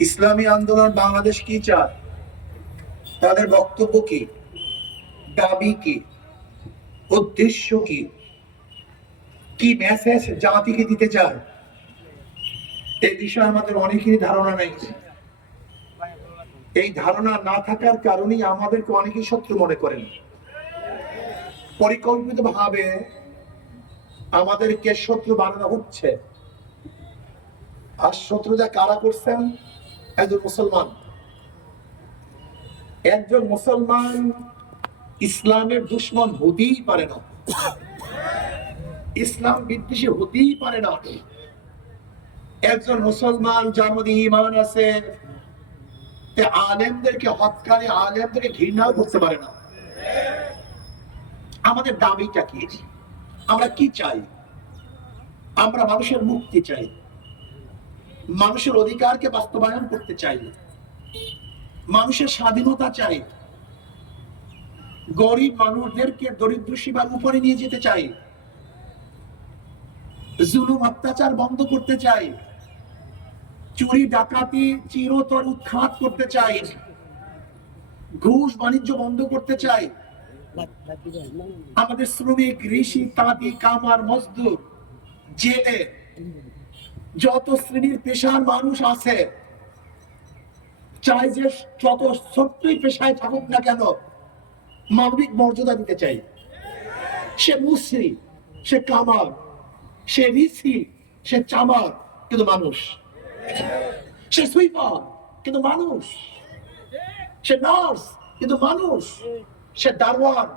ইসলামী আন্দোলন বাংলাদেশ কি চায়? তাদের বক্তব্য কি? দাবি কি? উদ্দেশ্য কি? কি মেসেজ জাতিকে দিতে চায়? এই বিষয়ে আমাদের অনেকেরই ধারণা নেই। এই ধারণা না থাকার কারণেই আমাদেরকে অনেকেই শত্রু মনে করেন। পরিকল্পিত ভাবে আমাদেরকে শত্রু বানানো হচ্ছে। আর শত্রুতা কারা করছেন? একজন মুসলমান। একজন মুসলমান ইসলামের দুশ্মন হতেই পারে না। ইসলাম বিদ্বেষী হতেই পারে না। একজন মুসলমান যার মধ্যে ইমান আছে আলেমদেরকে হৎকারে আলেমদেরকে ঘৃণাও করতে পারে না। আমাদের দাবিটা কি? আমরা কি চাই? আমরা মানুষের মুক্তি চাই। মানুষের অধিকারকে বাস্তবায়ন করতে চাই। মানুষের স্বাধীনতা চাই। গরিব মানুষদেরকে দরিদ্র সীমার উপরে নিয়ে যেতে চাই। জুলুম, অত্যাচার বন্ধ করতে চাই। চুরি, ডাকাতি, চিরতর উৎখাত করতে চাই। ঘুষ, বাণিজ্য বন্ধ করতে চাই। আমাদের শ্রমিক ঋষি তাঁতি, কামার, মজদুর, জেলে যত শ্রেণির পেশার মানুষ আছে, চাই যে যত ছোট্টই পেশায় থাকুক না কেন, মানবিক মর্যাদা দিতে চাই। সে মুসরি, সে কামার, সে ঋষি সে চামার, কিন্তু মানুষ। সে সুইপার, কিন্তু মানুষ। সে নার্স, কিন্তু মানুষ। সে দারোয়ান